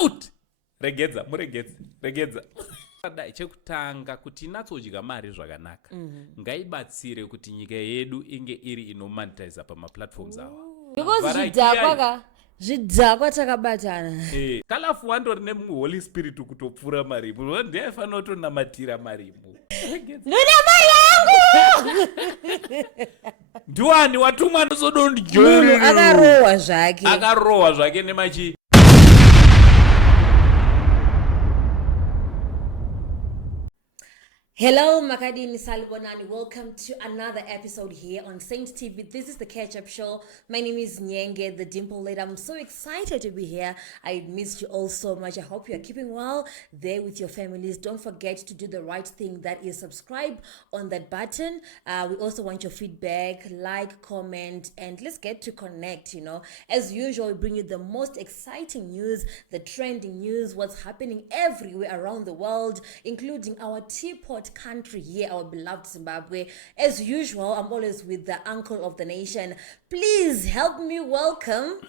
out. Regedza. Chekutanga kuti inatsodya mari zvakanaka. Ngaibatsire kuti nyika yedu inge iri inomonetize pamaplatforms awa. Because zvidhakwa takabatana. Kalafu wandori neholy spirit kutopfura marimu. Ndiyaifanira kutonamatira marimu. Ndoda mari yangu! Ndiwani watumwa ndozodondijoyera. Akarowa zvake nemachi. Hello, Makadini Salibonani. Welcome to another episode here on Saint TV. This is the catch-up show. My name is Nyenge, the Dimple Lady. I'm so excited to be here. I missed you all so much. I hope you are keeping well there with your families. Don't forget to do the right thing, that is subscribe on that button. We also want your feedback, like, comment, and let's get to connect, As usual, we bring you the most exciting news, the trending news, what's happening everywhere around the world, including our teapot country here, our beloved Zimbabwe. As usual, I'm always with the uncle of the nation. Please help me welcome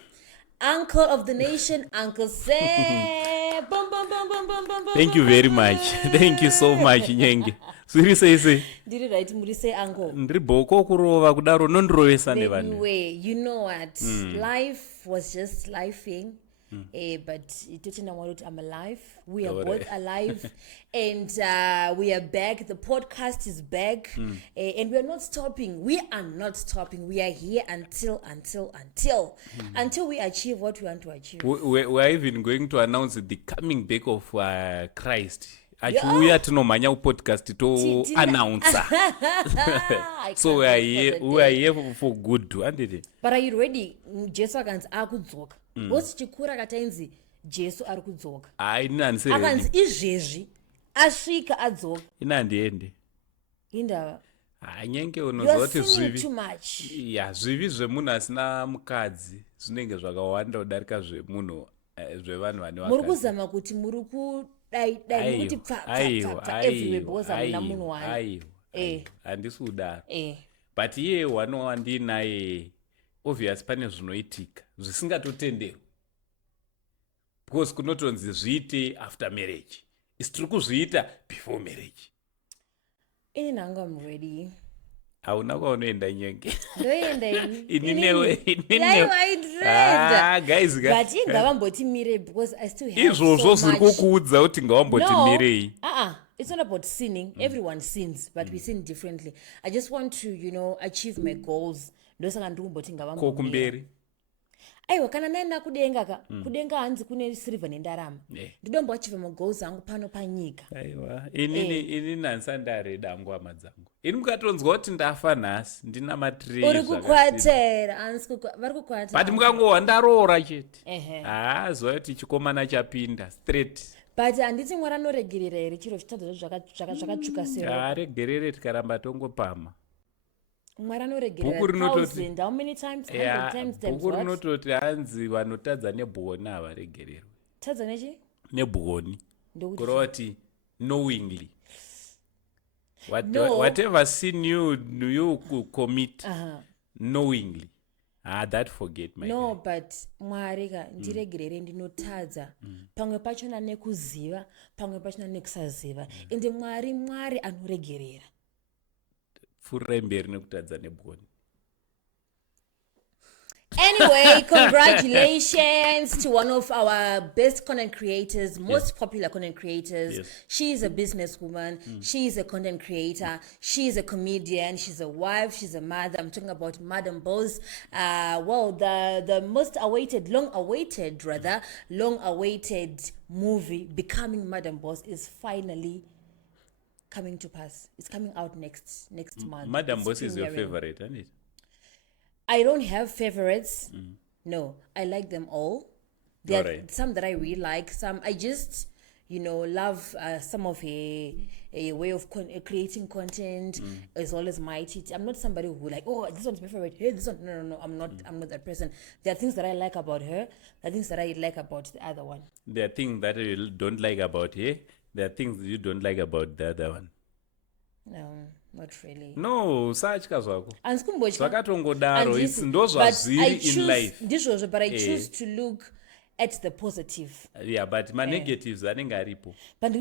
uncle of the nation, Uncle Sam. Thank you very much. Thank you so much, Nyenge. Seriously. Did you write me say uncle? Ndriboko kurova kudaro nondirovesa nevanhu. Anyway, you know what? Life was just lifing. But I'm alive. We are both alive, and we are back. The podcast is back, and we are not stopping. We are not stopping. We are here until we achieve what we want to achieve. We are even going to announce the coming back of Christ. Achiuya tinomhanya podcast to announce. So we are here for good, aren't it? But are you ready? Jesu akanzi akudzoka. Bosi chikura katainzi Jesu ari kudzoka. Inanzi akanzi izvezvi asvika adzoka. Inandiende. Indava. Nyenge unozoti zvivi. Zvivi zvemunhu asina mukadzi zvinenge zvakawanda kudarika zvemunhu zvevanhu vane vakadzi. Muri kuzama kuti muri kudai kuti pfa everywhere because hamuna munhu wani. Handisi kudaro. But iye wandinaye obvious pane zvinoitika zvisingatotenderwi, because kunotonzi zviite after marriage. Tiri kuzviita before marriage. Ini nanga I'm ready. Hauna kwaunoenda Nyenge. Ndoenda guys. But ngavambotimire because I still have izvozvo zviri kukuudza kuti ngavambotimirei. It's not about sinning. Everyone sins, but we sin differently. I just want to, achieve my goals. Ndosaka ndikumboti kumberi. Aiwa kana naenda kudenga kudenga hanzi kune silver nendarama. Ndidombo achieve my goals angu pano panyika. Aiwa ini nansandare dangu amadzangu. Ini mukatonzwa kuti ndafa nhasi ndina matree. Uri kukwatera vari kukwatera. But mukangowa ndaroora chete. Zuva kuti chikomana chapinda straight. But handiti Mwari anoregerera here chiro chitadza zvakatsvuka sei. Aregerere tikaramba tongopama. Mwari anoregerera 1000. How many times? 100 times. Bhuku rinototi hanzi vanotadza nebhoni havaregererwi. Tadza nechi? Nebhoni. Kureva kuti knowingly. Whatever sin you commit knowingly. That forget my no God. But Mwari ndiregerere ndinotadza pamwe pachona nekuziva pamwe pachona nekusaziva ende Mwari anoregerera. Furira mberi nekutadza nebhoni. Anyway, congratulations to one of our best content creators, most popular content creators. Yes. She is a businesswoman. She is a content creator. She is a comedian. She's a wife. She's a mother. I'm talking about Madam Boss. The most awaited, long-awaited movie, Becoming Madam Boss, is finally coming to pass. It's coming out next month. Madam Boss is your favorite, isn't it? I don't have favorites. No, I like them all. There are some that I really like. Some I just, love some of a way of creating content. Is always mighty. I'm not somebody who like, oh, this one's my favorite. Hey, this one. No. I'm not that person. There are things that I like about her. There are things that I like about the other one. There are things that you don't like about her. There are things you don't like about the other one. No. Not really. No, satya zvako. Zvakatongodaro, ndo zvazviri in life. Ndizvozvo, but I choose to look at the positive. Yeah, but ma-negatives anenge aripo. But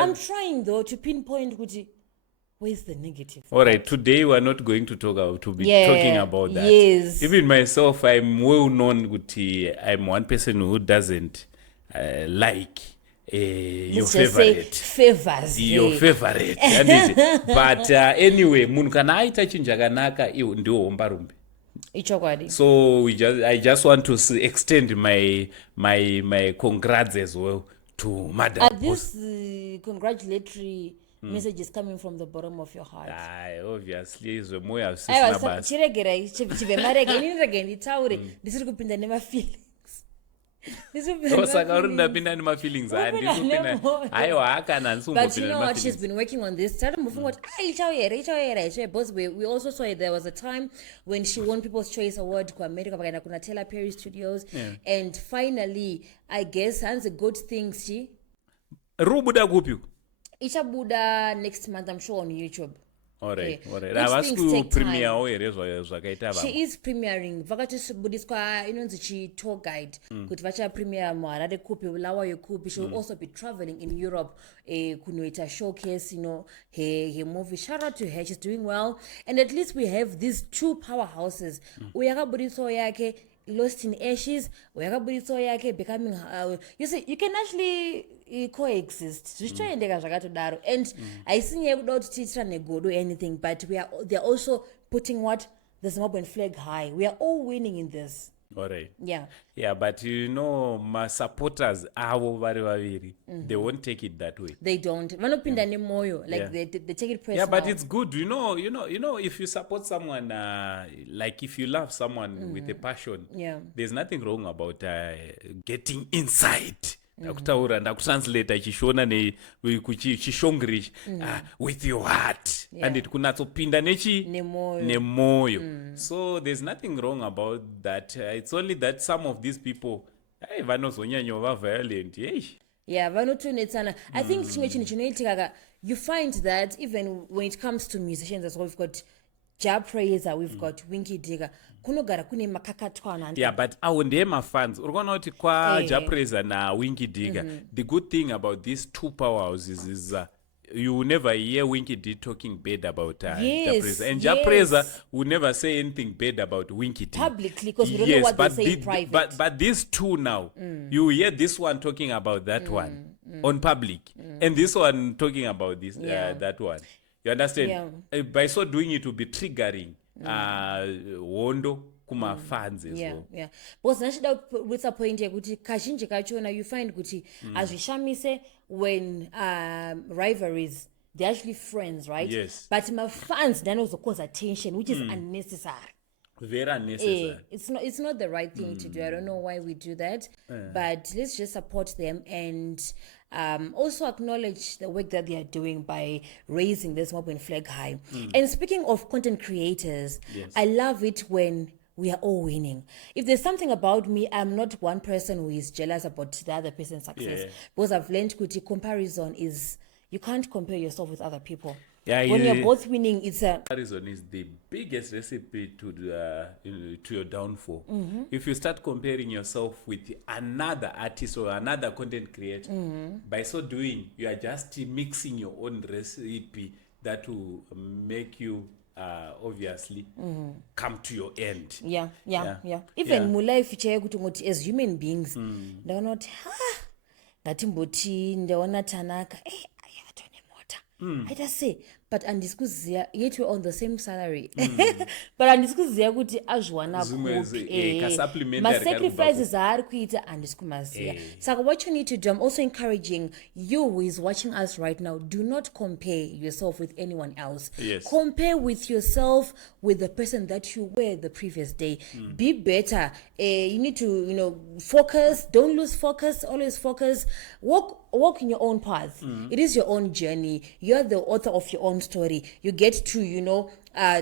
I'm trying though to pinpoint kuti where's the negative. All right, today we're not going to talking about that. Yes. Even myself, I'm well known kuti I'm one person who doesn't like your favorite. Favors. Your favorite. But anyway, munhu kana aita chinhu chakanaka iwo ndiwo hombarumbe. So I just want to extend my congrats as well to Madam. Are these congratulatory messages coming from the bottom of your heart? Obviously, is more of But you know what, she's been working on this. We also saw there was a time when she won People's Choice Award kwa America kuna Taylor Perry Studios, and finally I guess that's a good thing. She Rubuda gupi Buddha next month, I'm sure, on YouTube. Alright. Premiere she is premiering vakatibudiswa inonzi tour guide kuti vacha premiere muharare kupi Bulawayo kupi. She will also be traveling in Europe kunoita showcase her movie. Shout out to her, she's doing well, and at least we have these two powerhouses. Uyakabudiswa yake Lost in Ashes, uyakabudiswa yake becoming you see, you can actually coexist. And I see you not teach and go do anything, but they're also putting what the Zimbabwean flag high. We are all winning in this. All right. Yeah, but my supporters they won't take it that way. They don't. They take it personal. Yeah, but it's good. If you support someone, like if you love someone with a passion, there's nothing wrong about getting inside. Ndakutaura ndakutranslate chishona chishongrish with your heart, and it kunatsopinda nemoyo. So there's nothing wrong about that. It's only that some of these people vanozonyanya violent. Yeah, vanotonetsana. I think you find that even when it comes to musicians as well, we've got Jab Praiser, we've got Winky Digger. Kunogara kune makakatwana. Yeah, but our ndema fans urikona kuti kwa Jab Praiser na Winky Digger, the good thing about these two powerhouses is you will never hear Winky D talking bad about Jab Praiser, and Jab Praiser will never say anything bad about Winky D publicly, because we don't know what they say in private. But these two now, you hear this one talking about that one on public, and this one talking about this that one. You understand? By so doing, it will be triggering wondo kuma fans as well. Yeah. Because nachida with a point kuti kazhinji kachona you find kuti azvishamise when rivalries, they're actually friends, right? Yes. But my fans then also cause attention, which is unnecessary. Very unnecessary. It's not the right thing to do. I don't know why we do that, but let's just support them and also acknowledge the work that they are doing by raising this Zimbabwean flag high. And speaking of content creators, I love it when we are all winning. If there's something about me, I'm not one person who is jealous about the other person's success, because I've learned that comparison is, you can't compare yourself with other people. When you're both winning, it's a comparison is the biggest recipe to your downfall. If you start comparing yourself with another artist or another content creator, by so doing, you are just mixing your own recipe that will make you obviously come to your end. Yeah. Even mulife chaye kuti as human beings, ndaona kuti ngatimboti ndaona Tanaka I just say, but andisikuziya, yet we're on the same salary. But andisikuziya kuti azwana kupi. My sacrifices are kuita andisikumaziya. So what you need to do, I'm also encouraging you who is watching us right now, do not compare yourself with anyone else. Compare with yourself with the person that you were the previous day. Be better. You need to, focus. Don't lose focus. Always focus. Walk in your own path. It is your own journey. You're the author of your own story. You get to,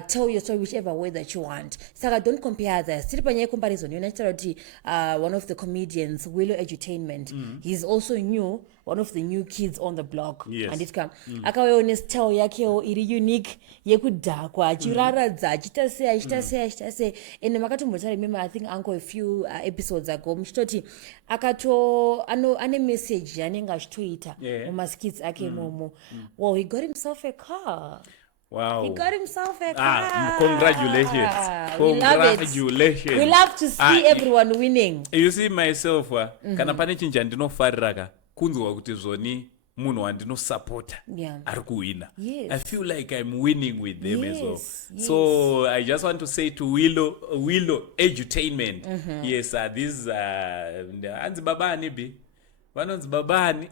tell your story whichever way that you want. Saka, don't compare others. Tiri panyaya comparison. One of the comedians, Willo Edutainment, he's also new, one of the new kids on the block. Yes. And it come. Akawe style yakeo iri unique yekudhakwa achiraradza achita sei. And makatombotsa remember I think uncle a few episodes ago muchitoti ane message yanenge achitoita mumaskits ake momo. Well, he got himself a car. Wow. He got himself a car. Congratulations. Congratulations. We love to see everyone winning. You see myself, kana pane chinhu chandinofarira kunzwa kuti zvoni munhu wandinosupporta ari kuwina. I feel like I'm winning with them as well. So I just want to say to Willo Edutainment, yes, this hanzi babani bi vanonzi babani.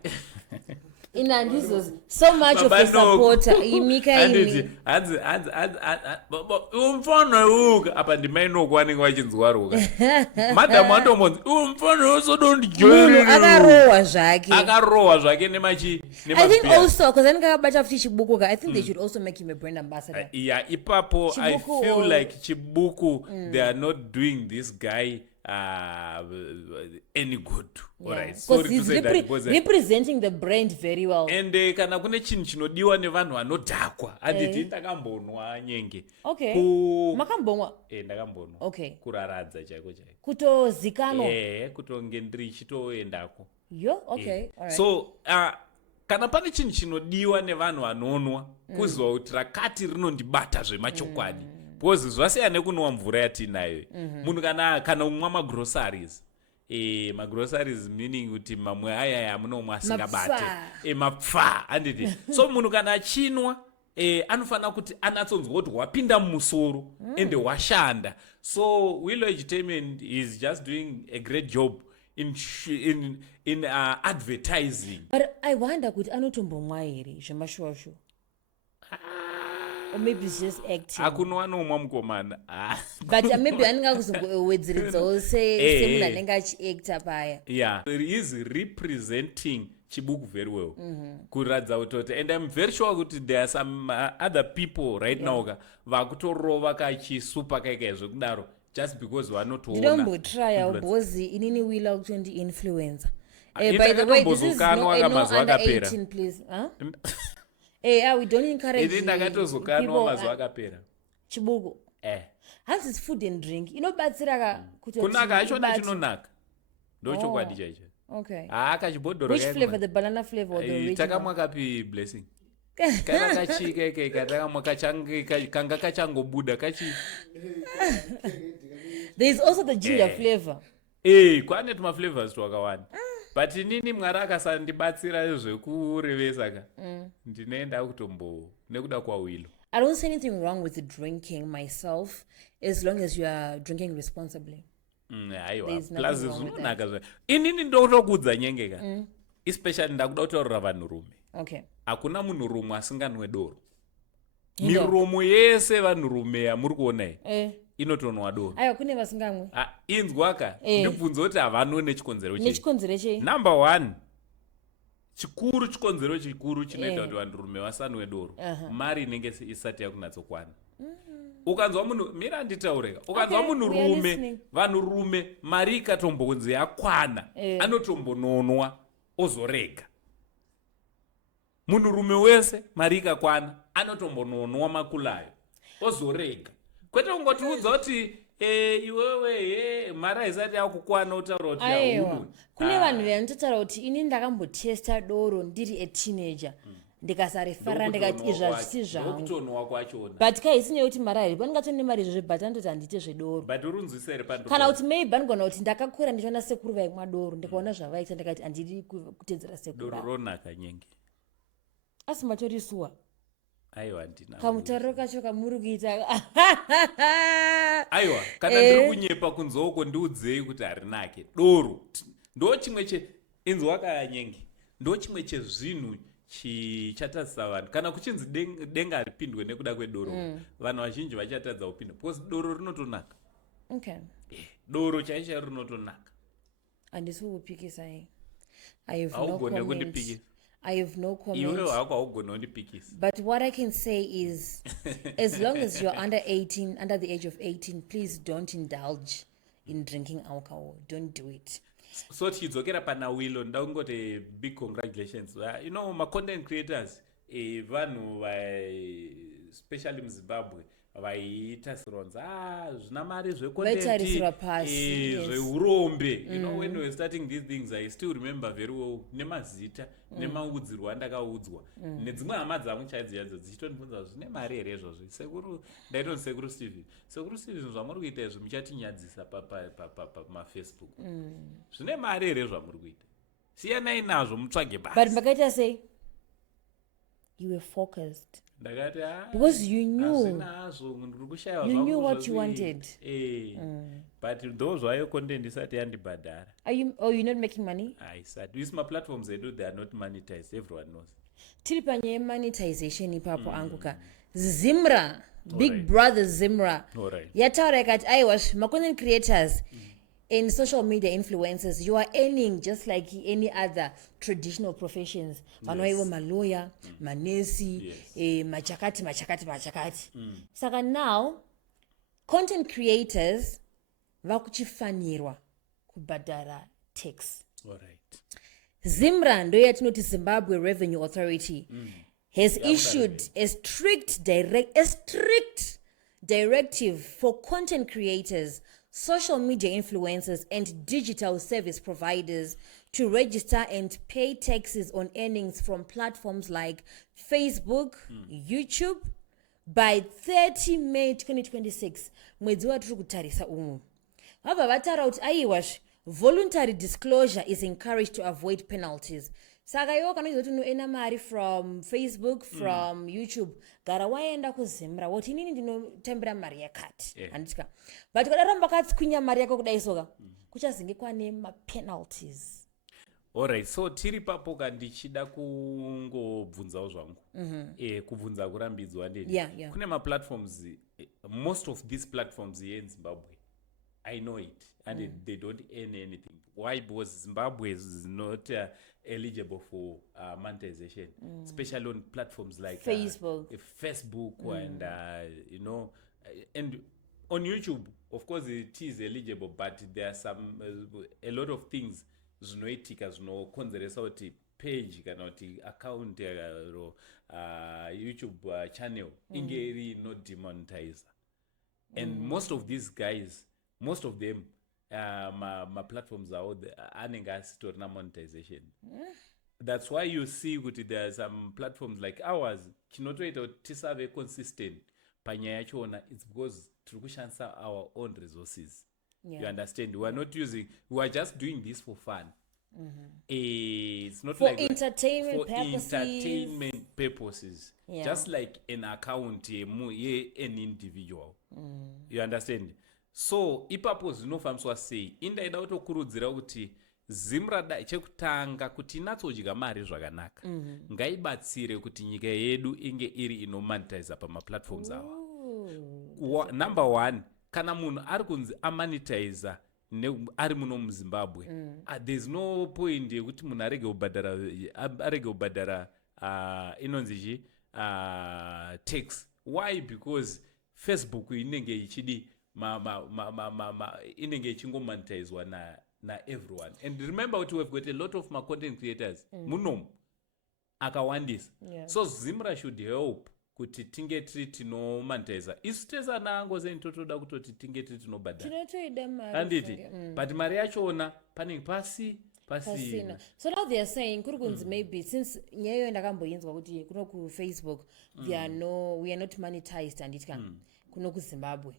Inandizos so much of a supporter imikaini umfana uka apa ndimainokwanenge wachinzwa roka madam wandomonzi umfana usodondijoina akarowa zvake nemachi I think also because anengakabata futi chibuku I think they should also make him a brand ambassador. Yeah, ipapo I feel like Chibuku they are not doing this guy any good. Alright, sorry to say that because representing the brand very well. And kana kune chinhu chinodiwa nevanhu vanodhakwa handiti ndakambonwa nyenge. Okay. Makambonwa? Ndakambonwa. Okay. Kuraradza chaiko. Kutozikano. Kutonge ndiri chitoendako. Yo, okay. Alright. So kana pane chinhu chinodiwa nevanhu vanonwa kuziva kuti rakati rinondibata zvemachokwadi. Because zvasiyana nekunwa mvura yatinayo. Munhu kana umwa magroceries. Magroceries meaning kuti mamwe aya amunomwa asingabate. Mapfa handiti. So munhu kana achinwa anofana kuti anatsonzwa kuti wapinda mumusoro ende washanda. So Willo Edutainment is just doing a great job in advertising. But I wonder kuti anotombomwa here zvemashosho. Or maybe it's just acting. Akuno anomwa mukomana. But maybe anenge kuzowedzeredzawo semunhu anenge achiacta paya. Yeah, he is representing Chibuku very well. Kuradza utota. And I'm very sure that there are some other people right now vakutorova kachisupa kaikazvo kudaro just because vanotoona. Ndinombotrya bozi inini Willo kuti influencer. By the way, this is no under 18 please. Huh? We don't encourage people. Chibuku. Hands is food and drink. Batsira kunaka achona chinonaka. Ndochokwadi chaicho. Okay. Kachibhodhoro. Which flavor? The banana flavor or the original? Takamwa kapi blessing. Kana kachike katakamwa kanga kachangobuda kachi. There is also the ginger flavor. Kwane tuma flavors twakawanda. But inini Mwari akasandibatsira zvekurevesa ka ndinoenda kutombo nekuda kwaWillo. I don't see anything wrong with drinking myself as long as you are drinking responsibly. Plus zvinonaka zve. Inini ndotokudza nyenge ka. Especially ndakuda kutaurira vanhurume. Okay. Hakuna munhurume asinganwe doro. Miromo yese vanhurume yamuri kuona iyi. Inotonwa doro. Aiwa kune vasingamwe. Inzwa ka ndibvunza kuti havanwe nechikonzero chei. Nechikonzero chei. Number 1. Chikonzero chikuru chinoita kuti vanhurume vasanwe doro. Mari inenge isati yakunatsokwana. Ukanzwa munhu mira nditaureka. Ukanzwa munhurume vanhurume mari ikatombonzi yakwana anotombononwa ozorega. Munhurume wese mari ikakwana anotombononwa makulayo ozorega. Kwete ungotiudza kuti iwewe mara isati yakukwana utaura kuti yaunu. Kune vanhu vanotaura kuti ini ndakambotesta doro ndiri a teenager. Ndikasarifara ndikati izvi hazvisi zvangu. Ndokutonwa kwachona. But kaisine kuti mara iri pangatone mari izvozvo but andoti handite zvedoro. But urunzwisere pandoro. Kana kuti maybe anogona kuti ndakakura ndichiona sekuru vaimwa doro ndikaona zvavaita ndikati handidi kutedzera sekuru. Doro ronaka nyenge. Asi matorisuwa. Aiwa ndina. Kamutariro kacho kamuri kuita. Aiwa kana ndiri kunyepa kunzoko ndiudzei kuti harinake. Doro ndo chimwe inzwa kanyenge. Ndo chimwe chezvinhu chichatadzisa vanhu kana kuchinzi denga ripindwe nekuda kwedoro vanhu vazhinji vachatadza kupinda because doro rinotonaka. Okay. Doro chaicho rinotonaka. Handisi kupikisa hii. I have no comment. I have no comment. Iwewe hako haugona undipikisa. But what I can say is, as long as you're under the age of 18, please don't indulge in drinking alcohol. Don't do it. So tichidzokera pana Willo ndangoti big congratulations. Ma-content creators, vanhu especially muZimbabwe, vaiita sironza zvina mari Vaitarisira pasi, zveurombe. When we were starting these things, I still remember very well nemazita nemaudzirwo andakaudzwa nedzimwe hama dzangu chaidzo dzichitondibvunza zvine mari here izvozvi. Ndaitoti sekuru Stephen zvamuri kuita izvi muchatinyadzisa pamafacebook. Zvine mari here zvamuri kuita, siyanai nazvo mutsvage basi. But Mbakaita say you were focused. Because you knew what you wanted. But those who are content isati yandibhadhara. You're not making money? I said these my platforms they are not monetized, everyone knows. Tiri panye monetization ipapo anguka. Zimra, big brother Zimra. Yataura ikati aiwash ma-content creators and social media influencers, you are earning just like any other traditional professions. Vanoivo malawyer, manesi, machakati. Saka now, content creators vakuchifanirwa kubhadhara tax. Zimra ndo yatinoti Zimbabwe Revenue Authority has issued a strict directive for content creators, social media influencers, and digital service providers to register and pay taxes on earnings from platforms like Facebook, YouTube by 30 May 2026. Mwedzi watiri kutarisa umu. Vabva vataura kuti aiwash voluntary disclosure is encouraged to avoid penalties. Saka iwo kana izoti unoena mari from Facebook, from YouTube, gara waenda kuZimra woti inini ndinotambira mari yakati. Andika. But kadaramba katsikunya mari yako kudai soka, kuchazenge kwane ma-penalties. Alright, so tiri papo kandichida kungobvunzawo zvangu. Kubvunza kurambidzwa ndeni. Yeah. Kune ma-platforms, most of these platforms here in Zimbabwe, I know it, and they don't earn anything. Why? Because Zimbabwe is not eligible for monetization, especially on platforms like Facebook, and and on YouTube. Of course, it is eligible, but there are some a lot of things zvinoitika zvinokonzeresa kuti page kana kuti account YouTube channel inge iri no demonetizer, and most of these guys, most of them my platforms are anenge asitorina monetization. That's why you see kuti there are some platforms like ours chinotoita kuti tisave consistent panyaya yachona. It's because tiri kushandisa our own resources. You understand? We are just doing this for fun. It's not for like entertainment purposes. Just like an account an individual. You understand? So ipapo zvinofambiswa sei? Indaida kutokurudzira kuti Zimra chekutanga kuti inatsodya mari zvakanaka, ngaibatsire kuti nyika yedu inge iri inomonetize pamaplatforms awa. Number one, kana munhu ari kunzi amonetize ari muno muZimbabwe, there's no point yekuti munhu arege kubhadhara inonzi tax. Why? Because Facebook inenge ichidi inenge ichingomonetizwa na everyone. And remember we have got a lot of content creators munomu akawandisa. So Zimra should help kuti tinge tiri tinomonetiza. Isu tesana ango zeni totoda kutoti tinge tiri tinobhadhara. Tinotoida mari. Handiti? But mari yachona panenge pasina. So now they are saying kuri kunzi maybe since nyeyo ndakamboinzwa kuti kuno ku Facebook we are not monetized anditka kuno ku Zimbabwe.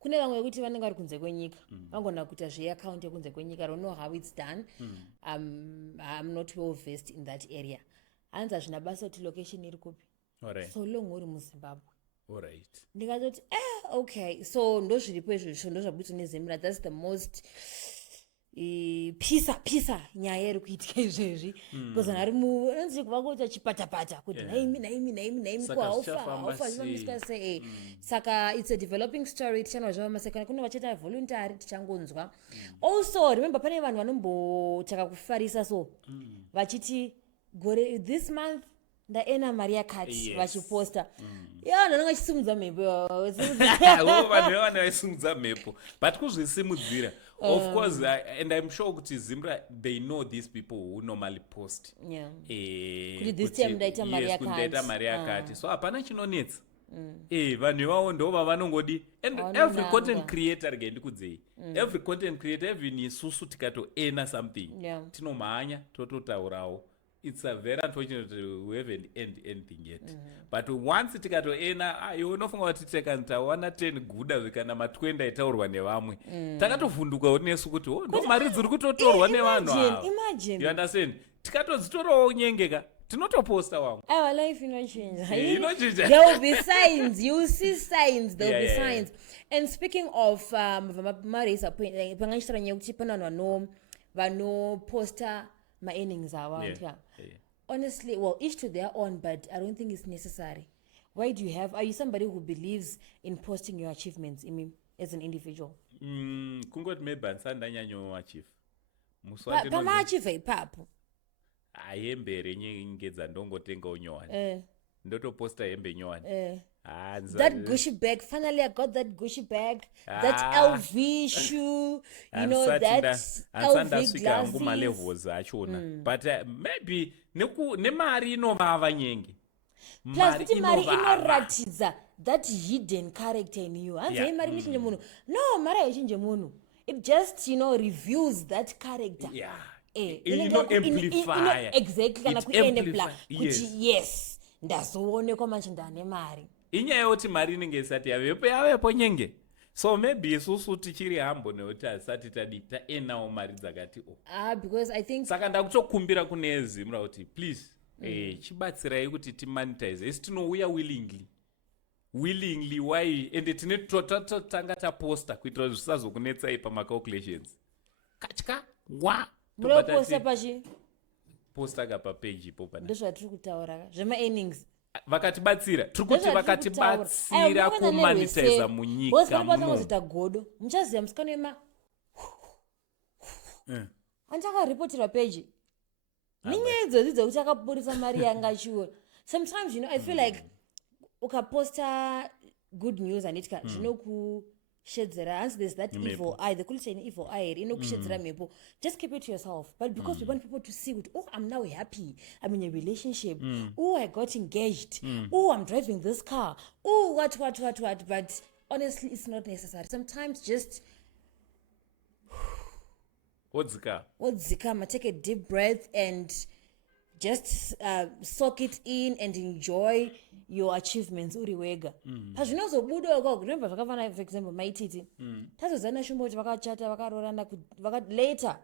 Kune vamwe kuti vanenge vari kunze kwenyika vangona kuita zveaccount yekunze kwenyika. I don't know how it's done. I'm not well versed in that area. Anza zvina basa kuti location iri kupi. So long uri muZimbabwe. Alright. Ndikazoti okay, so ndo zviripo izvo ndo zvabudiswa neZimra. That's the most pisa nyaya iri kuitika izvezvi because ari anzi kuvakuita chipatapata kuti naimi kuhaufa zvivamisika sei. Saka it's a developing story. Tichanwa zvava masekana kuno vachita voluntary tichangonzwa. Also remember pane vanhu vanombotaka kufarisa so vachiti gore this month ndaena mari yakati Yes. vachiposta ndinenge chisimudza mhepo vanhu vevana vaisimudza mhepo but kuzvisimudzira of course and I'm sure kuti Zimra they know these people who normally post Kuti this time ndaita mari yes, kuti yakati. ndaita mari yakati so hapana chinonetsa vanhu ivavo ndo vavanongodi and every content creator rege ndikudzei every content creator even isusu tikatoena something tinomhanya tototaurawo. It's a very unfortunate we haven't end anything yet. But once tikatoena iwe unofunga kuti tawana 10 guda zvikana ma20 itaurwa nevamwe takatovhundukawo nesu kuti ndo mari dziri kutotorwa nevanhu ava. You understand? Tikatodzitorawo nyengeka tinotoposta wangu. Our life inochange. Inochange. There will be signs. You will see signs. There will be signs. And speaking of marisa pangashira nyekuti pana vano posta my earnings are honestly, well, each to their own, but I don't think it's necessary. Why do you have? Are you somebody who believes in posting your achievements as an individual? Kungoti maybe ansandanyanya achieve. Pama achieve ipapo. Hembe renyengedza ndongotengawo nyowani. Ndotoposta hembe nyowani. That Gucci bag, finally I got that Gucci bag, that LV shoe, you know, that LV glasses. Levels achona. But maybe nemari inovava nyenge. Plus mari inoratidza that hidden character in you. Mari nichinje munhu. No, mari haichinje munhu. It just, reveals that character. Yeah. Amplify. Exactly. Kana kuenabler. Yes. Ndazoonekwa manje ndane mari. Inyaya yekuti mari inenge isati yavepo nyenge. So maybe isusu tichiri hambo nekuti asati taenawo mari dzakati because I think saka ndakutokumbira kune Zimra kuti please chibatsirai kuti timonetize isi tinouya willingly why and tine totanga taposta kuitira kuti zvisazokunetsai pamacalculations katya munoposta pachi posta kapa page ipo pana ndozvatiri kutaura zvema-earnings vakatibatsira tiri kuti vakatibatsira kumonetiza munyika muno godo muchaziva musikanoema andakaripotirwa peji nenyaya idzodzi dzokuti akapurisa mari yanga chiona sometimes I feel like ukaposta good news anditka zvinokushedzera hansi there's that evil eye they call it an evil eye inokushedzera mhepo just keep it to yourself but because we want people to see it, I'm now happy, I'm in a relationship, I got engaged, I'm driving this car, what but honestly it's not necessary. Sometimes just wodzikama, take a deep breath and just soak it in and enjoy your achievements uri wega pazvinozobuda remember zvakafanana for example maititi tazozana shumbo kuti vakachata vakarorana later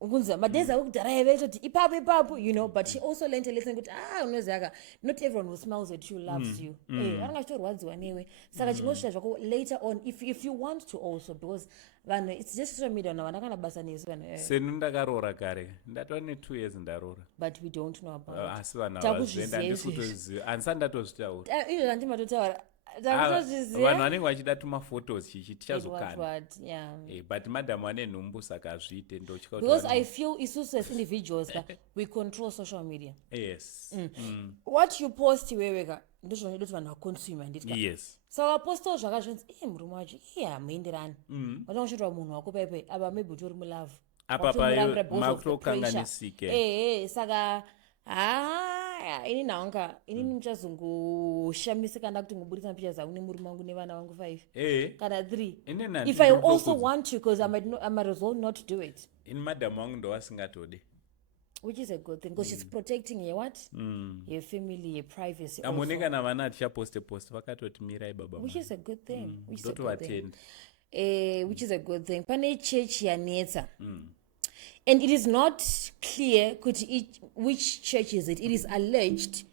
ukunzi madezi akudhara yavetoti ipapo but she also learned a lesson kuti unoziaka not everyone who smiles at you loves you anenge achitorwadziwa newe saka chinosvika zvako later on if you want to also because vanhu it's just social media now vanakana basa nesu vanhu senu ndakarora kare ndatova ne2 years ndarora but we don't know about asi vanhu avazvenda ndikutoziva handisa ndatozvitaura izvo andimatotaura vanhu vanenge vachida tuma-photos chichi tichazokana but madhamu ane nhumbu saka azviite ndotya because I feel isusu as individuals we control social media. Yes. What you post weweka ndozvo kuti vanhu vaconsume nditka yes so wapostawo zvakazvinzi murume wacho hamuenderani vatangoshotwa munhu wako paipai apa maybe utori mulove apa makutokanganisike saka ini naunga inini muchazongoshamisa kana kuti ngoburitsa picha dzangu nemurume wangu nevana vangu 5 kana 3 if I also want to because I might as well not do it ini madhamu wangu ndo wasingatode which is a good thing because she's protecting your what your family, your privacy amone kana vana atichaposte vakatoti mirai baba which is a good thing which is a good thing pane church yanetsa and it is not clear which church is it. It is alleged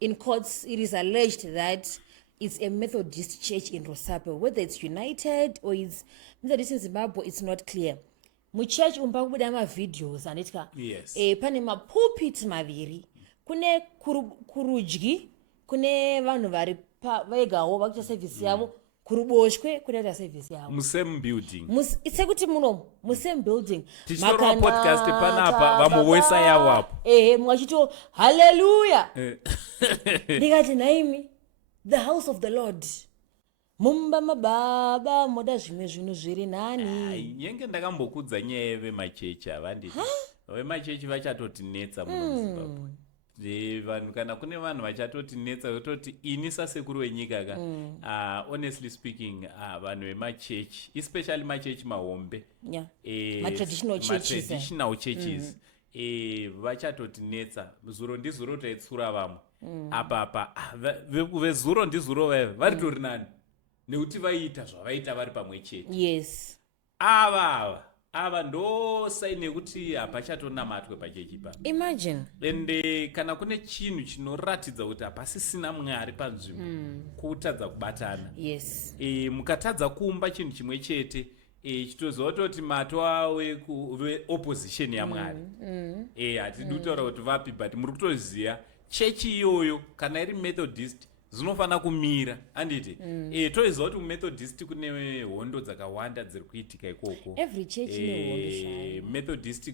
in courts, it is alleged that it's a Methodist church in Rosapo. Whether it's United or it's Methodist in Zimbabwe, it's not clear. Muchurch umbakubuda ma-videos anitka. Yes. Pane ma-pulpit maviri. Kune kurudyi, kune vanhu vari vegawo vakuita service yavo. kuruboshwe kunoita service yavo musame building sekuti muno musame building tichitorwa podcast panapa vamuwesa yavo apo mwachito haleluya ndikati naimi the house of the lord mumba mababa moda zvimwe zvinhu zviri nani. Nyenge ndakambokudza nyaya yevemachechi avanditi vemachechi vachatotinetsa muno muzimbabwe vanhu kana kune vanhu vachatotinetsa vototi ini sasekuru wenyika ka honestly speaking vanhu vemachechi especially machechi mahombe traditional churches vachatotinetsa zuro ndizuro taitsura vamwe apa vezuro ndizuro vaiva varitori nani nekuti vaiita zvavaita vari pamwe chete. Yes. ava ndosaine kuti hapachatonamatwe pachechi pa. Imagine. Ende kana kune chinhu chinoratidza kuti hapasisina mwari panzvimbo kutadza kubatana. Yes. Mukatadza kuumba chinhu chimwe chete chitoziva kuti matwa weopposition yamwari. Hatidi kutaura kuti vapi but muri kutoziva chechi iyoyo kana iri Methodist zvinofana kumira anditi toiziva kuti mumethodist kune hondo dzakawanda dziri kuitika ikoko. Every church ine hondo Methodist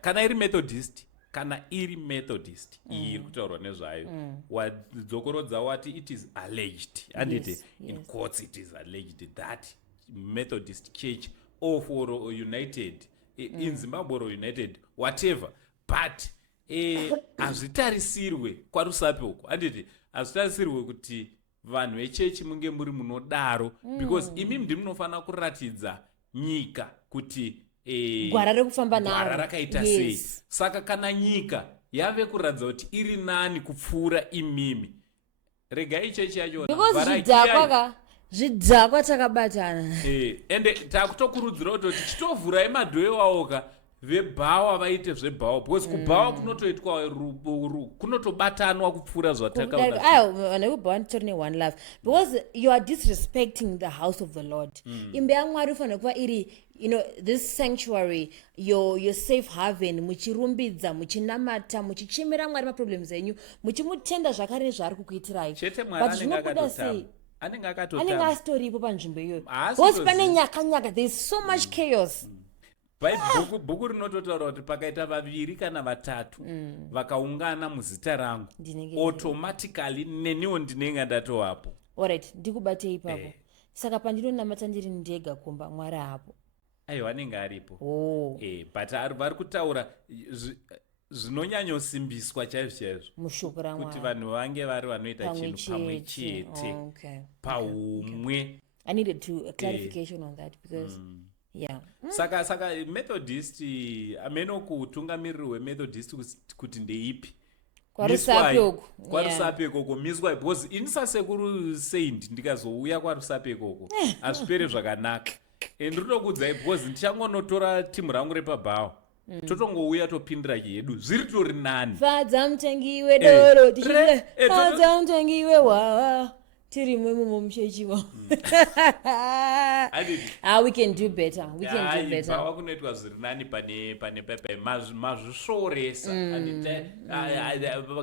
kana iri Methodist kana iri Methodist iri kutaurwa nezvayo wadzokorodza wati it is alleged anditi in courts it is alleged that Methodist church for united in Zimbabwe or united whatever but hazvitarisirwe kwarusape uko anditi hazvitarisirwe kuti vanhu vechechi munge muri munodaro because imi ndimi munofanira kuratidza nyika kuti gwara rekufamba naro gwara rakaita sei. Saka kana nyika yave kuratidza kuti iri nani kupfuura imimi regai chechi yacho because zvidhakwa takabatana ende takutokurudzira kuti chitovhurai madhoyo wawoka vebhawa vaite zvebhawa because kubhawa kunotoitwa kunotobatanwa kupfuura zvatakavanekubhawa nditorine one love because you are disrespecting the house of the Lord. Imba yaMwari ufanira kuva iri this sanctuary your safe haven muchirumbidza muchinamata muchichemera Mwari maproblems enyu muchimutenda zvakare zvaari kukuitirai but zvinobuda sei anenge asitoripo panzvimbo iyoyo because pane nyaka there is so much chaos. Bhuku rinototaura kuti pakaita vaviri kana vatatu vakaungana muzita rangu automatically neniwo ndinenge ndatovapo. Alright, ndikubatei ipapo saka pandinonamata ndiri ndega kumba Mwari hapo vanenge aripo but vari kutaura zvinonyanyosimbiswa chaizvo mushoko raMwari kuti vanhu vange vari vanoita chinhu pamwe chete paumwe. I needed a clarification on that because saka Methodist ameno kutungamiriri weMethodist kuti ndeipi kwarusape ikoko miswai because ini sasekuru saint ndikazouya kwarusape ikoko hazvipere zvakanaka ndiritokudzai because ndichangonotora timu rangu repabhawa totongouya topindira chihedu zviri tori nani fadza mutengi wedoro fadza mutengi wewawa tirimwe mumo muchechiwa we can do better bhawa kunoitwa zviri nani pane pepe mazvisvoresa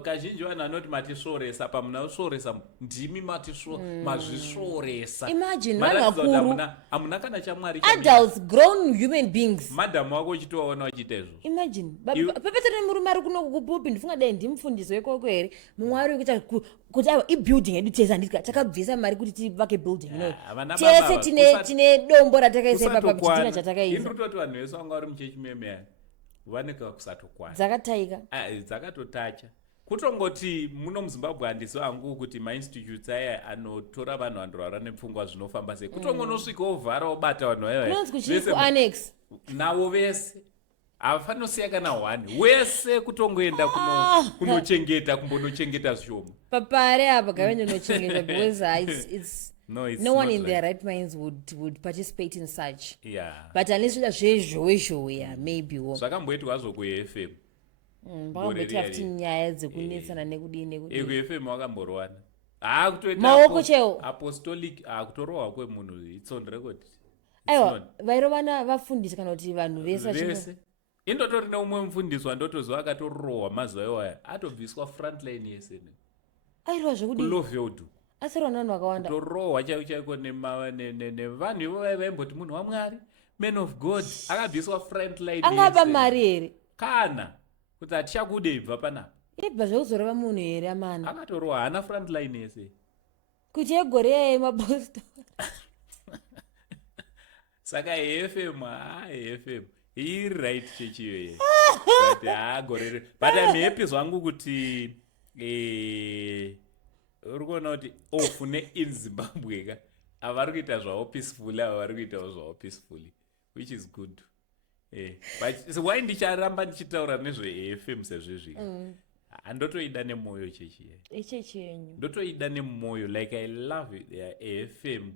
kazhinji vanhu vanoti matisvoresa pamunasvoresa ndimi mazvisvoresa. Imagine vanhu vakuru hamuna kana chamwari adults grown human beings madhamu wako uchitovaona wachiita izvo. Imagine papetene murume ari kuno kupupi ndifunga dai ndimufundisi wekoko here mumwari wekuita kuti ibuilding yedu tese handiti takabvisa mari kuti tivake building tese tine dombo ratakaisa ipapa chitina chatakaisa. Indototi vanhu vese vanga vari muchechi meme vaneka kusatokwana dzakataika dzakatotacha kutongoti muno muZimbabwe handisi hangu kuti mainstitutes aya anotora vanhu vandorwara nepfungwa zvinofamba sei kutongonosvika ovhara obata vanhu vese navo vese havafanosiya kana one wese kutongoenda kunochengeta kumbonochengeta zvishoma papare apa gavendonochengeta because no one in their right minds would participate in such but unless uda zvezhowe maybe zvakamboitwa zvo kuFM vakambotafuti nyaya dzekunetsana nekudini kuFM vakamborwana maoko cheo apostolic kutorohwa kwemunhu it's on record aiwa vairovana vafundisi kana kuti vanhu vese indotori neumwe mufundiswa ndotoziva akatorohwa mazuva iwaya atobviswa frontline yese airwa zvekudi kuloveudu asi vanhu vakawanda torohwa chaiko nevanhu ivo vaimboti munhu waMwari, man of God, akabviswa front line. angapa mari here kana kuti hatichakudei bva panapa ibva zvekuzoreva munhu here amana akatorohwa hana front line yese kuti egore yeye maposto saka FM iri right chechiyo ye but agorere but I'm happy zvangu kuti uri kuona kuti ofu in Zimbabwe ka avari kuita zvavo peacefully ava vari kuitawo zvavo peacefully which is good. But so why ndicharamba ndichitaura nezve-FM sezvezvi ndotoida nemwoyo chechi yenyu ndotoida nemwoyo like I love it, FM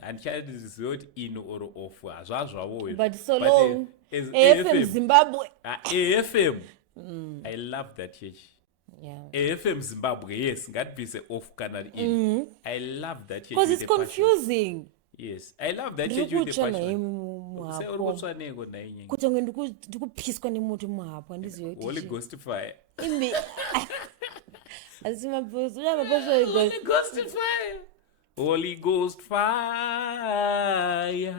handichaziva kuti in or off hazvazvavoyo but so long AFM Zimbabwe AFM I love that chechi. Yeah. AFM Zimbabwe, yes, ngatibvise off kana in. I love that chechi because it's confusing. Yes, I love that chechi with the passion. Kuti ndikupiswa nemoto muhapwa ndizive kuti Holy Ghost fire. Asi maposto Holy Ghost fire. Holy Ghost fire.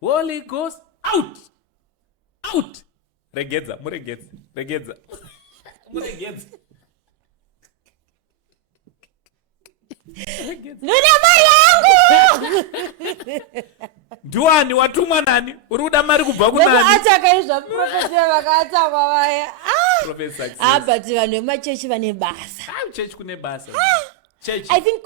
Holy Ghost out. Out. Regedza. Nuna mari yangu. Ndiwani watumwa nani? Uri kuda mari kubva kunani? Ataka izva prophet vakatakwa vaya. Prophet success. But vanhu vemachechi vane basa. Chechi kune basa. Chechi. I think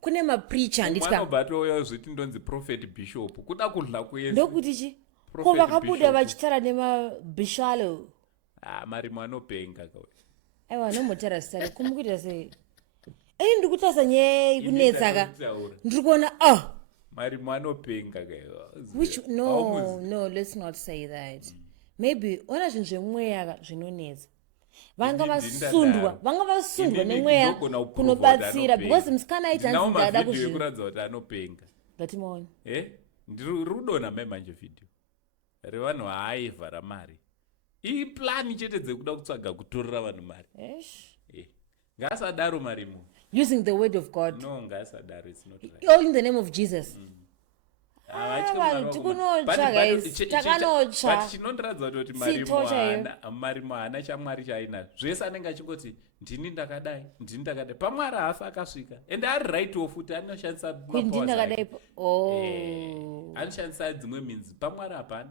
kune mapreacher nditya. Mwana bato uya zviti ndonzi prophet bishop. Kuda kudla kuyesu. Ndokuti chi? Ko vakabuda vachitara nemabishalo. Mari mwanopenga kawe. Aiwa nomotara sare kumukuita sei? Ndikutasa nyei kunetsaka. Ndikuona mari mwanopenga kaiwa. Which no, let's not say that. Maybe ona zvinhu zvemweya zvinonetsa. Vanga vasundwa nemweya kunobatsira because musikana aita ndada kuzvinhu. Nawo kuradza kuti anopenga. Ngatimaone. Rudona mai manje video. Revanhu haivhara mari. Iplani chete dzekuda kutsvaga kutorera vanhu mari. Ngasadaro marimo. Using the word of God. No, ngasadaro, it's not right. All in the name of Jesus. But chinondiradza kuti marimo haana chamwari chaina. Zvese anenge achingoti ndini ndakadai. Pamwari haafi akasvika. And ari right futi anoshandisa ndakadai. Anoshandisa dzimwe minzi. Pamwari hapana.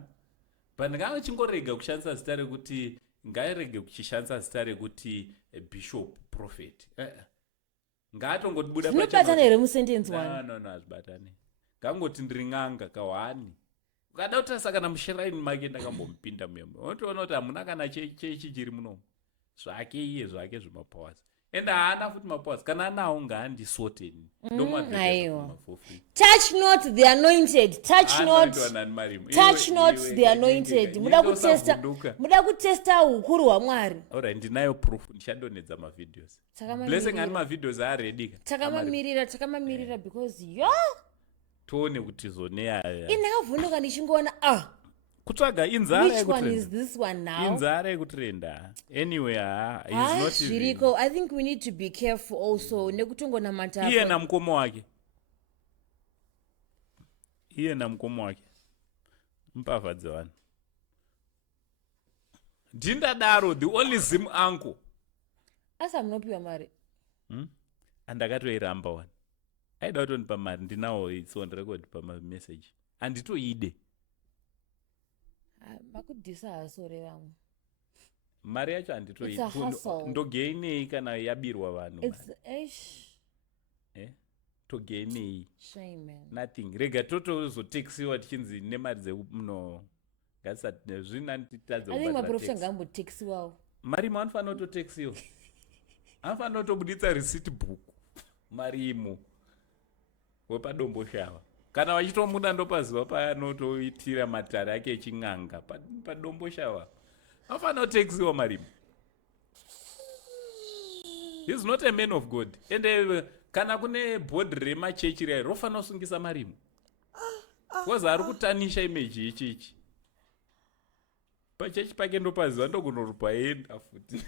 But ngachingorega kushandisa zita rekuti ngairege kuchishandisa zita rekuti bishop prophet. Ngatongotibuda pabatana here musentence one. No, azvibatani. Ngangoti ndiri ng'anga kawani. Ukada kutarisa kana mushiraini make ndakambomupinda muyemo. Unotoona kuti hamuna kana chechi chiri munomu. Zvake iye zvake zvemapowers. Enda haana futi mapowers. Kana anawo ngaandisoteni. Touch not the anointed. Touch not the anointed. Muda kutesta hukuru wa Mwari. Alright, ndinayo proof. Ndichandonedza mavideos. Blessing ani mavideos aready. Takamamirira because Tone kuti zone ndakavhunduka ndichingoona kutsvaga inzara which one is this one now? Inzara yekutrenda. Anyway, he's not Shiriko. I think we need to be careful also. Nekutongona mata. Iye na mkomo wake. Mpavadze vanhu. Ndindadaro the only Zim uncle. Asa mnopiwa mari. Andakatoiramba one. Aida kutonipa mari ndinawo it's on record pama message. Anditoide. Makudhisa hasore vamwe. Mari yacho handitoide. Ndogeinei kana yabirwa vanhu. Togeinei. Shame man. Nothing. Rega totozotexiwa tichinzi nemari dzekuno. Ngasati zvinanditadza. I think maprofita ngambotexiwawo. Marimo anofanira kutotexiwa. Anofanira kutobuditsa receipt book. Marimo. Wepadombo shava. Kana vachitomuda ndopaziva paanotoitira matare ake eching'anga padombo shava. Anofanira kutexiwa Marimo. He's not a man of God. And kana kune board remachechi rai rofanira kusungisa Marimo. Because ari kutanisha image yechechi. Pachechi pake ndopaziva ndokunorupa enda futi.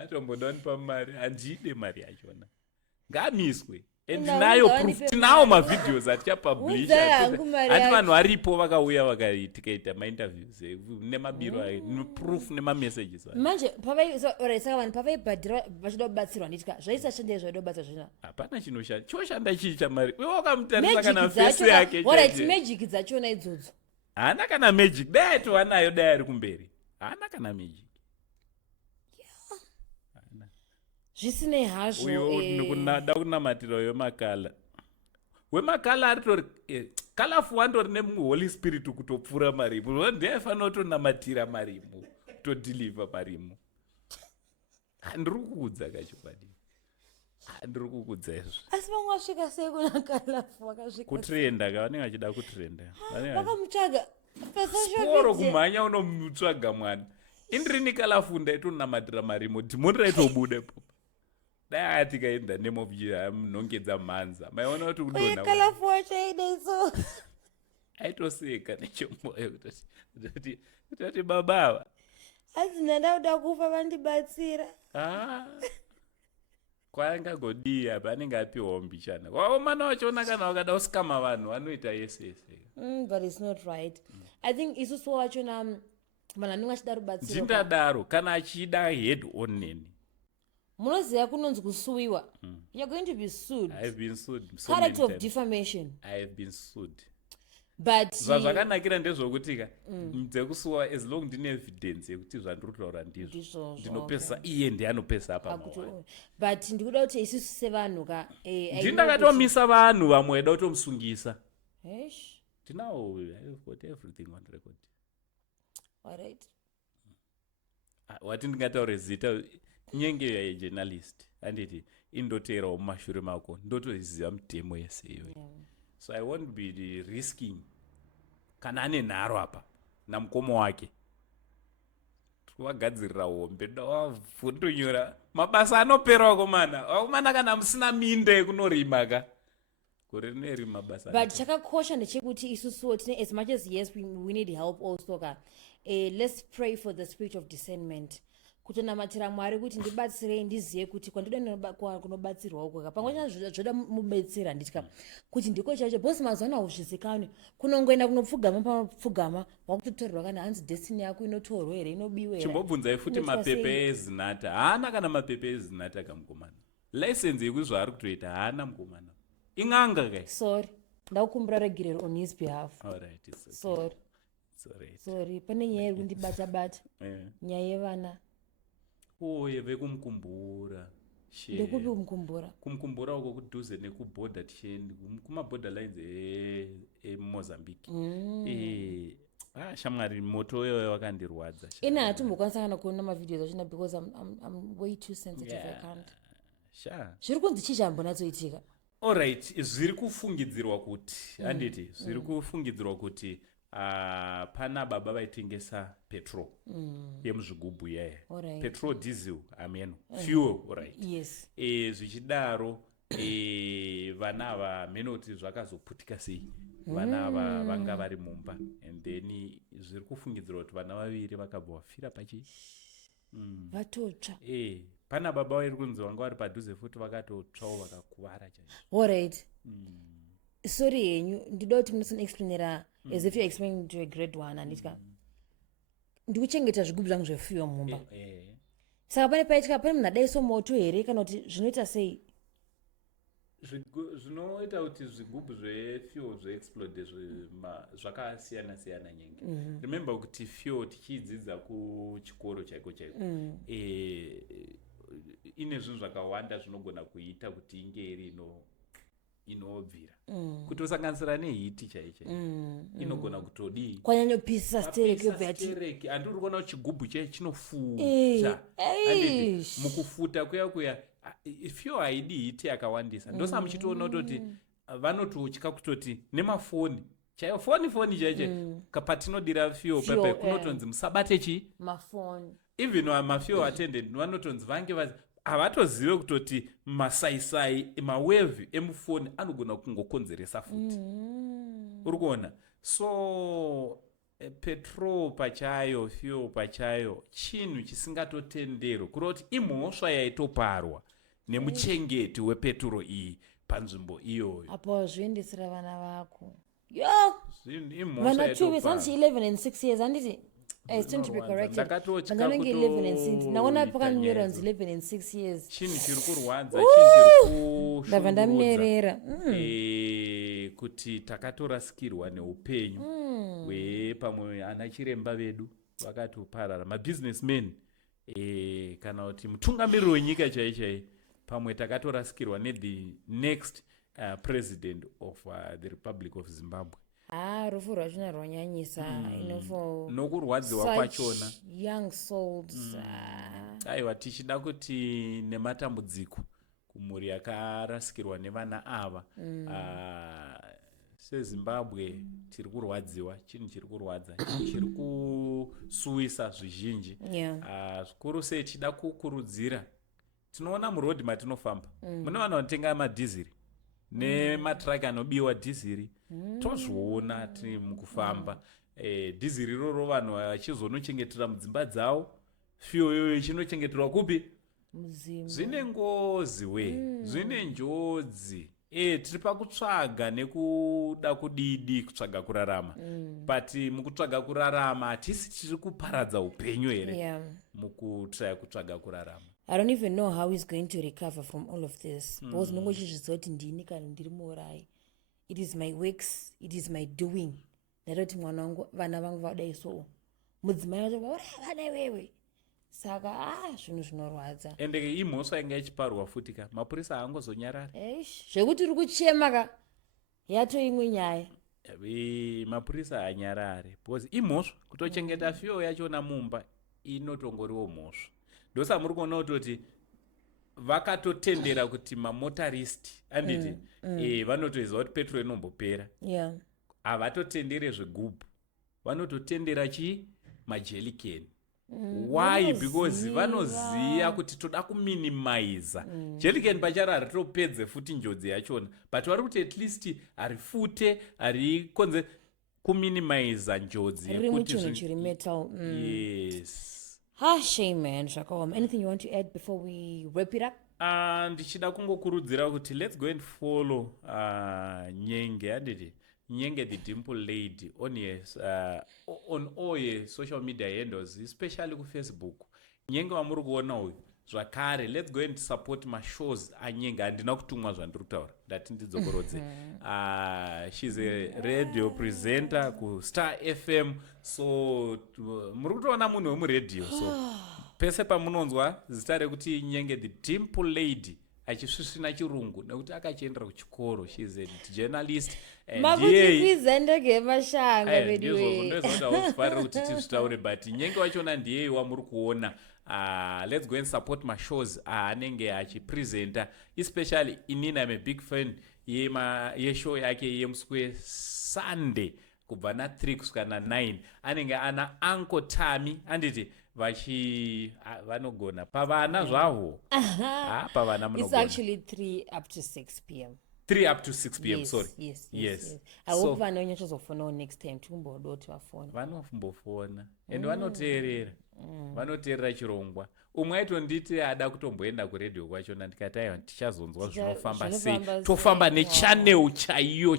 atombodanipa mari handide mari yachona ngamiswe and nayo proof tinawo mavideos atichapublisha hati vanhu varipo vakauya vakatikaita mainterviews nemabiro ayo neproof nemamessages manje saka vanhu pavaibhadhira vachida kubatsirwa nditika zvaisashandei zvaida kubatsirwa zvina hapana chinoshanda choshanda chii chamari iwe wakamutarisa kana fesi yake magic dzachona idzodzo haana kana magic dai atovanayo dai ari kumberi haana kana magic zvisinei hazvo da kunamatira wemakala aritori kalafu andori neholy spirit kutopfuura marimu ndiyaifanira kutonamatira marimu kutodhilivha marimu handiri kukudza kachokwadi handiri kukudza izvo asi vamwe vasvika sei kuna kalafu vakasvika kutrenda ka vanenge vachida kutrenda vakamutsvaga sporo kumhanya unomutsvaga mwana indirini kalafu ndaitonamatira marimu dhimoni raitobudepo dai atikaenda name of mnongedza mhanza maiona kuti kudonha kalafu wachaidaiso aitoseka nechomwoyo kutoti babava azina ndauda kufa vandibatsira kwaangagodii apa anenge apiwawo mbichana waomana wachiona kana wakada usikama vanhu vanoita yese but it's not right I think isusu wachona vanhu vanenge achida rubatsiro ndindadaro kana achida head on neni munoziva kunonzi kusuwiwa you're going to be sued. I've been sued so character of defamation. I've been sued but zvakanakira ndezvokutika dzekusuwa as long ndine evidence yekuti zvandiri kutaura ndizvo ndinopesa iye ndianopesa apa but ndikuda kuti isusu sevanhu ka ndindakatomisa vanhu vamwe vaida kutomusungisa tinawo I've got everything on record. Alright. Wati ndingataure zita Nyenge yejournalist handiti indoteerawo mumashure mako ndotoziva mutemo yese iyoyo so I won't be risking kana ane nharo apa namukomo wake wagadzirira hombe ndavavhundonyora mabasa anoperawo komana kana musina minda yekunorima ka kuri rinerima basa but chakakosha ndechekuti isusuwo tine as much as yes we need help also ka let's pray for the spirit of discernment kutonamatira Mwari kuti ndibatsirei ndizive kuti kwandida kunobatsirwawo kwaka pamwe chana zvoda mubetsera nditika kuti ndiko chacho bosi mazwana huzvizikanwe kunongoenda kunopfugama pamapfugama wakutotorerwa kana hanzi destiny yako inotorwa here inobiwa here chimbobvunzai futi mapepe ezinata haana kana mapepe ezinata kamukomana license yekuzvaari kutoita haana mukomana ing'anga kai sorry ndakukumbira regulator on his behalf. Alright, it's okay. Sorry. It's alright. Sorry pane nyaya iri kundibata nyaya yevana vekumkumbura ndekupi kumkumbura kumkumbura uko kudhuze nekuborder ticheni kuma-border lines eMozambique shamwari moto wewe wakandirwadza ina hatimbokwanisa kana kuona mavideos achina because I'm way too sensitive. I can't. Zviri kunzi chii chambonatsoitika? Alright, zviri kufungidzirwa kuti handiti zviri kufungidzirwa kuti pana baba vaitengesa petrol yemuzvigubhu yaya petrol diesel ameno fuel right yes zvichidaro vana ava menoti zvakazoputika sei vana ava vanga vari mumba and then zviri kufungidzirwa kuti vana vaviri vakabva vafira pachi vatotsva pana baba vairi kunzi vanga vari padhuze futi vakatotsvawo vakakuvara chaizvo. Alright. Sorry henyu ndida kuti munoexplainera as if you're explaining to a grade 1 andika ndikuchengeta zvigubhu zvangu zvefuel mumba saka pane paitika pane munhu adaiso moto here kana kuti zvinoita sei? Zvinoita kuti zvigubhu zvefuel zveexplode zvakasiyana siyana nyenge. Remember kuti fuel tichidzidza kuchikoro chaiko chaiko ine zvinhu zvakawanda zvinogona kuita kuti inge iri inobvira kuti usanganisira nehiti chaicho inogona kutodii kwanyanyopisa stereki handiri kuona chigubhu chinofuta mukufuta kuya fuel haidi hiti yakawandisa ndosa muchitoona kutoti vanototya kutoti nemafoni chaiyo foni chaiche patinodira fuel pepe kunotonzi musabate chi mafoni even mafuel attendant vanotonzi vange havatozive kutoti masaisai mawave emufoni anogona kungokonzeresa futi uri kuona so petrol pachayo, fuel pachayo, chinhu chisingatotenderwi kureva kuti imhosva yaitoparwa nemuchengeti wepetro iyi panzvimbo iyoyo. Apo wazviendesera vana vako. Yo! Imhosva Vana 2 yaitoparwa. handiti 11 and 6 years handiti. It's going to be corrected. Vanenge 11 and 6. Naona pakanyorwa 11 and 6 years. Chinhu chiri kurwadza, chinhu ndabva ndamunerera. Kuti takatorasikirwa neupenyu pamwe ana chiremba vedu vakatoparara, mabusinessmen kana kuti mutungamiriri wenyika chaichai, pamwe takatorasikirwa the next president of the Republic of Zimbabwe. Rufu rwachona rwanyanyisa nokurwadziwa kwachona young souls. Aiwa, tichida kuti nematambudziko kumhuri yakarasikirwa nevana ava seZimbabwe tiri kurwadziwa, chinhu chiri kurwadza, chiri kusuwisa zvizhinji. Zvikuru sei tichida kukurudzira, tinoona murodhi matinofamba mune vanhu vanotenga madhiziri nematraki anobiwa dhiziri, tozviona tiri mukufamba. Dhiziri iroro vanhu vachizonochengetera mudzimba dzavo, fiyo iyoyo ichinochengeterwa kupi? Zvine ngozi zvine njodzi. Tiri pakutsvaga nekuda kudidi kutsvaga kurarama, but mukutsvaga kurarama hatisi tiri kuparadza upenyu here mukutsvaya kutsvaga kurarama. I don't even know how he's going to recover from all of this. Because ndingochizviziva kuti ndini kana ndiri muurayi. It is my works, it is my doing. Ndaroti mwana wangu, vana vangu vadai so. Mudzimai wacho vana iwewe. Saka zvinhu zvinorwadza. Ende imhosva inga ichiparwa futi ka mapurisa haangozonyarara. Zvekuti uri kuchema ka yato imwe nyaya. Mapurisa haanyarare because imhosva kutochengeta fiyo yachona mumba inotongoriwo mhosva. Ndosa muri kuona kuti vakatotendera kuti mamotarist anditi vanotoziva kuti petrol inombopera. Havatotendere zvegubhu, vanototendera majelikeni. Why? Because vanoziya kuti toda kuminimiza. Jelikeni pacharo haritopedze futi njodzi yachona, but vari kuti at least harifute harikonze kuminimiza njodzi yekuti chiri metal. Yes. Shame man, Shakaom. Anything you want to add before we wrap it up? Ndichida kungokurudzira kuti let's go and follow Nyenge, handiti? Nyenge the Dimple Lady on all your social media handles, especially ku Facebook. Nyenge wamuri kuona uyu zvakare, let's go and support mashows anyenge. Handina kutumwa zvandiri kutaura ndati ndidzokorodze. She's a radio presenter ku Star FM, so muri kutoona munhu wemuradio, so pese pamunonzwa zita rekuti Nyenge the Dimple Lady achisvisvina chirungu nekuti akachiendera kuchikoro. She's a journalist. Ndizvozvondozofarira kuti tizvitaure, but Nyenge wachona ndiye wamuri kuona. Let's go and support mashows anenge achipresenta, especially inini I'm a big fan yeshow yake yemuswe Sunday kubva na3 kusvika na9 anenge ana Uncle Tammy anditi vanogona pavana zvavo. Pavana munogona. It's actually 3 up to 6 p.m. 3 up to 6 p.m. Yes, sorry. Yes. I hope vanonyatsozofonawo next time timbodoti vafona. Vanombofona and vanoteerera. Vanoteerera chirongwa. Umwe aitonditi ada kutomboenda kuredhiyo kwachona, ndikati aiwa tichazonzwa zvinofamba sei, tofamba nechannel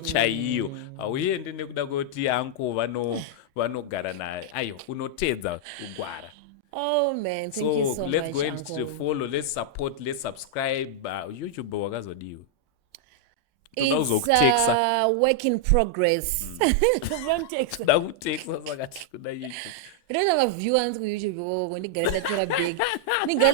chaiyo. Hauendi nekuda kuti anko vanogara naye. Aiwa unotedza kugwara. Oh man, thank you so much. Let's go and follow, let's support, let's subscribe. YouTube wakazodiwa. It's a work in progress. Ndakutexa sakati kuda YouTube. Rena viewers ku YouTube ndigara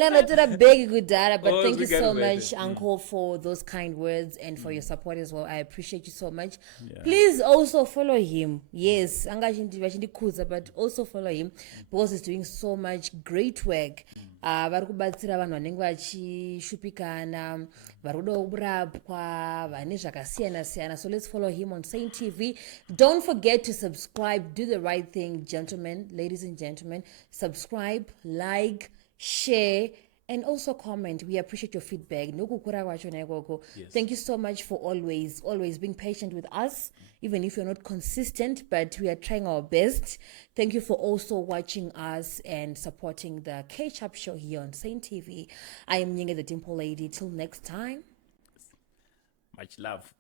ndatora big kudara, but thank you so much Uncle for those kind words and for your support as well. I appreciate you so much. Please also follow him. Yes, vachindikuza, but also follow him because he's doing so much great work. Vari kubatsira vanhu vanenge vachishupikana, vari kuda kurapwa, vane zvakasiyana-siyana. So let's follow him on Saint TV. Don't forget to subscribe. Do the right thing, gentlemen, ladies and gentlemen. Subscribe, like, share, And also comment. We appreciate your feedback. Yes. Thank you so much for always being patient with us, even if you're not consistent, but we are trying our best. Thank you for also watching us and supporting the Catch-Up Show here on Saint TV. I am Nyenge the Dimple Lady. Till next time. Much love.